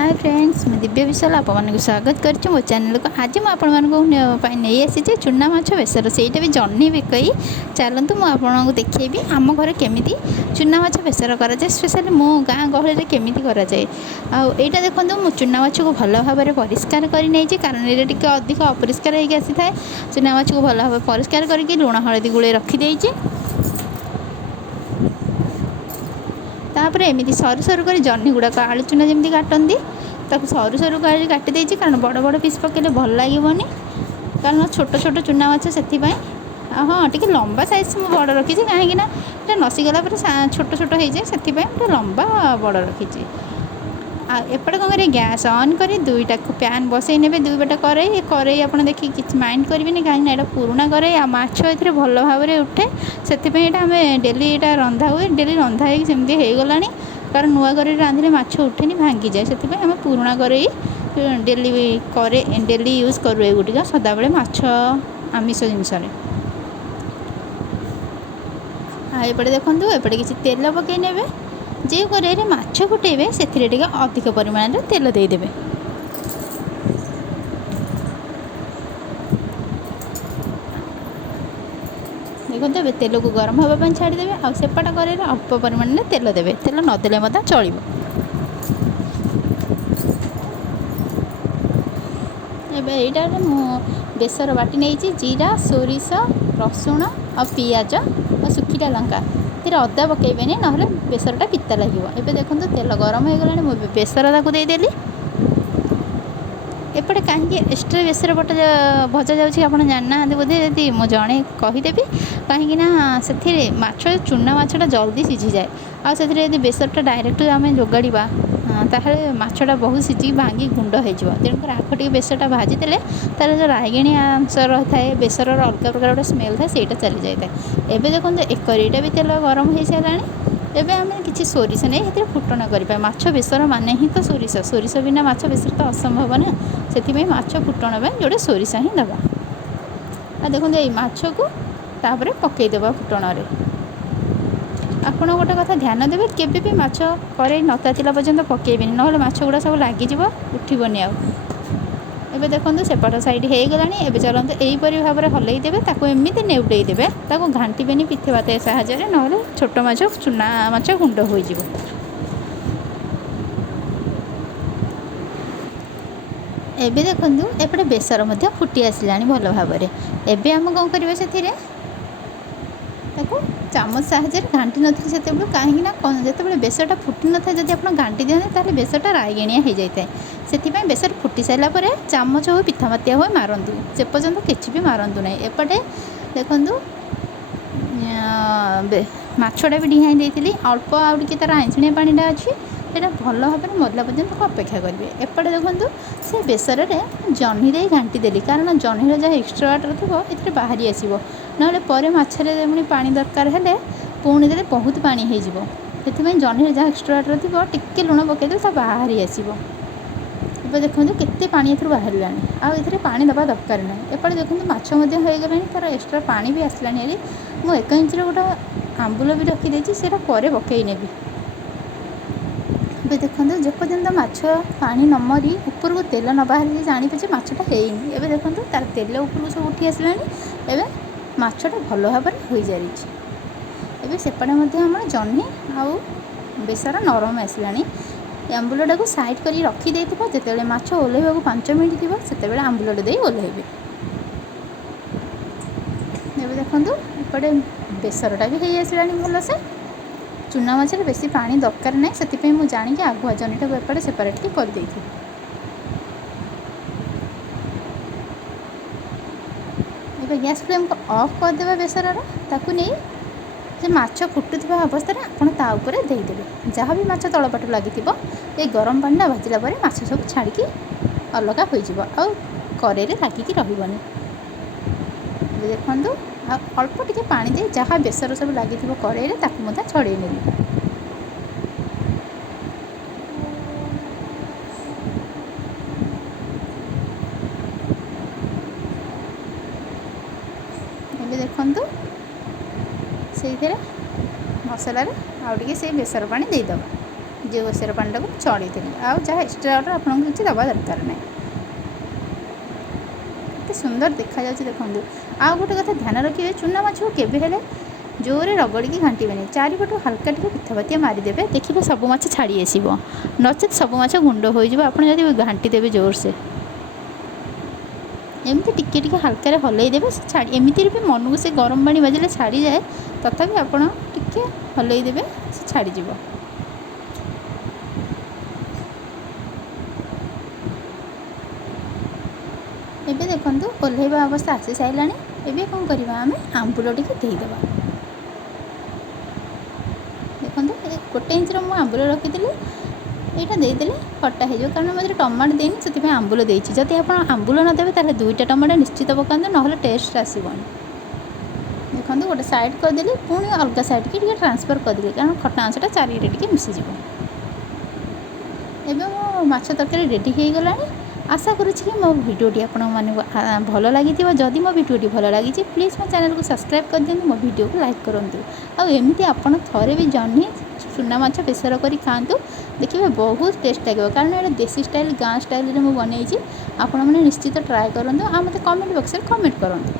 Hi friends, मैं दिव्य विशाल आपको स्वागत कर मो चैनल को। आज मुझे नहीं आसी चूना माछ बेसर से भी जन्नी बिकई। चलतु मुझे देखी आम घर केमी चूना माछ बेसर कराए, स्पेशली मो गाँ गहली केमी कराए। आईटा देखो मुझे चूना माछ को भल भाव में परिष्कार करनी कारण ये अधिक अपरिष्कार होसी था। चूना माछ को भल भाव परिष्कार करके लुण हलदी गोले रखिदे। तापर एमती सरू सरू कर जन्नी गुड़ाक आलू चूना जमी काटती सरू सरू कर काटिदे, कारण बड़ बड़ पिस पकड़े भल लगे कारण छोट छोट चूना माछ से। हाँ, टी लंबा साइज मुझे बड़ रखी कहीं नसीगला छोट छोट हो जाए से लंबा बड़ रखी। एपटे कौन करें, गैस ऑन कर दुईटा पैन बसई ने दुई बटा करेई करेई आप देखिए किसी माइंड करेंगे कहीं यहाँ पुराणा करेई माछ ए भल भाव में उठे से आम डेली यहाँ रंधा हुए। डेली रंधा होमती हो गला कारण नुआ करें रांधिले माछ उठेनि भांगी जाए से आम पुराणा करेई डेली यूज करूँ एगुटिक सदाबले माछ आमिष जिनस। एपटे देखो एपटे किसी तेल पकई ने जो करें माछ फुटेबे से अधिक परिमाण में तेल देदेवे। देखो ए तेल को गरम होगा छाड़देवे आ सेपट करें अल्प परिमाण में तेल देवे। तेल नदेले चलो। एटार बेसर बाटी नहीं जीरा सोरिष रसुण आ पियाज और सुखीटा लंका तेरे अदा पकेबेनि ना बेसरटा पिता लगे। एबे देखो तेल गरम हो गला मुझे बेसर ताकू देदेली। एपटे कहीं एक्सट्रा बेसर बटा भजा जाऊँगी आप जानना बोधे यदि मुझे जड़े कहीदेवी कहीं से माछ चूना माछटा जल्दी सीझी जाए आदि बेसरटा डायरेक्ट आम जोगाड़ा ताहले माछटा बहुत सीझी भांगी गुंड हो तेणुक आग टे बेसरटा भाजीदे तार जो रायगिणी अंश रही है बेसर अलग प्रकार गोटे स्मेल था से चली जाए। एवं देखो एक करेईटा भी तेल गरम हो सारा। एबे आम कि सोरिष नहीं फुटण करें माछ बेसर माने ही तो सोरिष सोरिष बिना माछ बेसर तो असंभव ना से माछ फुटण में जोड़े सोरिष ही दबा। देखो ये माछ को तापर पकईदेवा फुटण। आपड़ गोटे कथा ध्यान देवे केवे भी माछ करेई न तातिला पर्यंत पकईबेनि ना माछ गुड़ा सब लगिज उठबनी। एबे देखो सेपट साइड हो गला। एबे चलते यहीपरी भाव में हलईदेवे एमती नेउटेदेवे घाटीबेनि पिथे बाते साहाय्य ना छोट माछ चूना माछ गुंड हो। एबे देखो एपटे बेसर फुटी आसला भल भाव में। एबे आम कौन करें से चामच साहाय्य घाटी नी से कहीं जो बेसरटा फुटी न था जब आप घाटी दिखते ताल बेसरटा रायगिणिया हो जाए से बेसर फुटी सारापर चामच हो पिथा मातिया हो मारतु से पर्यंत किसी भी मारतु ना। एपटे देखु माछटा भी डिहाई देती अल्प आउे तार आइंसिणिया पानीटा अच्छी ये भल भाव में मरला पर्यंत अपेक्षा करेंगे। एपटे देखो से बेसर में जह्नी दे घाटी देली कारण जह्नीर जहाँ एक्सट्रा वाटर थी ये बाहरी आसो ना मछरे पुणी पा दरकार है पुणी दे बहुत पानी हो जह्नी जहाँ एक्सट्रा वाटर थी टिके लुण पकईदे बाहरी आसो। एबे देखो केते पानी एथुर बाहर आउ पानी दबा दरकार ना। एपटे देखो माछ हो गला तार एक्सट्रा पानी भी आसला। मुझे 1 इंचर गोटे आंबुल भी रखीदे से पकई नेबी। ए देखो जेपर्यंत माछ पानी न मरी ऊपर को तेल न बाहर जानीपे माछटा है। एबे देखो तार तेल ऊपर सब उठी आसला। एबे माछटा भल भाव में हो जाए। एबे सेपटे आम जह्नी आउ बेसर नरम आसला। आंबुलटा को साइड कर रखीदे जिते माछ ओल्हैवा 5 मिनट थी से आंबुलटा दे ओल्हैबे। एबे देखो एपटे बेसरटा भी हो आसला भल से। चूना माछरे बेसी पानी दरकार ना से मुझे जाणी आगुआ जह्नीटा एपटे सेपरेटली कर दे। गैस फ्लेम को ऑफ करदे बेसर ताकू नहीं से माछ फुटुवा अवस्था आप देदेवे जहाँ भी माछ तलपट लगी ये गरम पानी भाजिला माछ सब छाड़ी अलग हो करेई लागिकी रही। देखो अल्प टिके पानी दे जहाँ बेसर सब लगी करेई छड़े नेली। देखु से मसलार आउ टे से बेसर पानी देदेव ଯେଉଁ ବେସର ପାଣିଟାକୁ ଚଳେଇଥିଲି। ଆଉ ଯାହା ଏକ୍ସଟ୍ରା ଅର୍ଡ଼ର ଆପଣଙ୍କୁ କିଛି ଦେବା ଦରକାର ନାହିଁ। କେତେ ସୁନ୍ଦର ଦେଖାଯାଉଛି ଦେଖନ୍ତୁ। ଆଉ ଗୋଟେ କଥା ଧ୍ୟାନ ରଖିବେ, ଚୁନା ମାଛକୁ କେବେ ହେଲେ ଜୋରରେ ରଗଡ଼ିକି ଘାଣ୍ଟିବେନି, ଚାରିପଟୁ ହାଲକା ଟିକେ ପିଠାପାତିଆ ମାରିଦେବେ, ଦେଖିବେ ସବୁ ମାଛ ଛାଡ଼ି ଆସିବ। ନଚେତ୍ ସବୁ ମାଛ ଗୁଣ୍ଡ ହୋଇଯିବ ଆପଣ ଯଦି ଘାଣ୍ଟି ଦେବେ ଜୋରସେ। ଏମିତି ଟିକେ ଟିକେ ହାଲକାରେ ହଲେଇ ଦେବେ, ସେ ଛାଡ଼ି ଏମିତିରେ ବି ମନକୁ ସେ ଗରମ ପାଣି ବାଜିଲେ ଛାଡ଼ିଯାଏ, ତଥାପି ଆପଣ ଟିକେ ହଲେଇ ଦେବେ, ସେ ଛାଡ଼ିଯିବ। ଏବେ ଦେଖନ୍ତୁ ଓହ୍ଲାଇବା ଅବସ୍ଥା ଆସି ସାରିଲାଣି। ଏବେ କ'ଣ କରିବା, ଆମେ ଆମ୍ବୁଲ ଟିକେ ଦେଇଦେବା। ଦେଖନ୍ତୁ ଗୋଟେ ଇଞ୍ଚର ମୁଁ ଆମ୍ବୁଲ ରଖିଥିଲି, ଏଇଟା ଦେଇଦେଲେ ଖଟା ହେଇଯିବ। କାରଣ ମୁଁ ଏଥିରେ ଟମାଟୋ ଦେଇନି, ସେଥିପାଇଁ ଆମ୍ବୁଲ ଦେଇଛି। ଯଦି ଆପଣ ଆମ୍ବୁଲ ନ ଦେବେ ତାହେଲେ 2ଟା ଟମାଟୋ ନିଶ୍ଚିତ ପକାନ୍ତୁ, ନହେଲେ ଟେଷ୍ଟ ଆସିବନି। ଦେଖନ୍ତୁ ଗୋଟେ ସାଇଡ଼୍ କରିଦେଲି, ପୁଣି ଅଲଗା ସାଇଡ଼୍କି ଟିକେ ଟ୍ରାନ୍ସଫର୍ କରିଦେଲି, କାରଣ ଖଟା ଅଂଶଟା ଚାରିଆଡ଼େ ଟିକେ ମିଶିଯିବ। ଏବେ ମୋ ମାଛ ତରକାରୀ ରେଡ଼ି ହୋଇଗଲାଣି। ଆଶା କରୁଛି କି ମୋ ଭିଡ଼ିଓଟି ଆପଣମାନଙ୍କୁ ଭଲ ଲାଗିଥିବ। ଯଦି ମୋ ଭିଡ଼ିଓଟି ଭଲ ଲାଗିଛି ପ୍ଲିଜ୍ ମୋ ଚ୍ୟାନେଲକୁ ସବସ୍କ୍ରାଇବ୍ କରିଦିଅନ୍ତୁ, ମୋ ଭିଡ଼ିଓକୁ ଲାଇକ୍ କରନ୍ତୁ। ଆଉ ଏମିତି ଆପଣ ଥରେ ବି ଜହ୍ନି ଚୁନା ମାଛ ବେସର କରି ଖାଆନ୍ତୁ, ଦେଖିବେ ବହୁତ ଟେଷ୍ଟ ଲାଗିବ। କାରଣ ଏଇଟା ଦେଶୀ ଷ୍ଟାଇଲ୍, ଗାଁ ଷ୍ଟାଇଲ୍ରେ ମୁଁ ବନେଇଛି। ଆପଣମାନେ ନିଶ୍ଚିତ ଟ୍ରାଏ କରନ୍ତୁ ଆଉ ମୋତେ କମେଣ୍ଟ ବକ୍ସରେ କମେଣ୍ଟ କରନ୍ତୁ।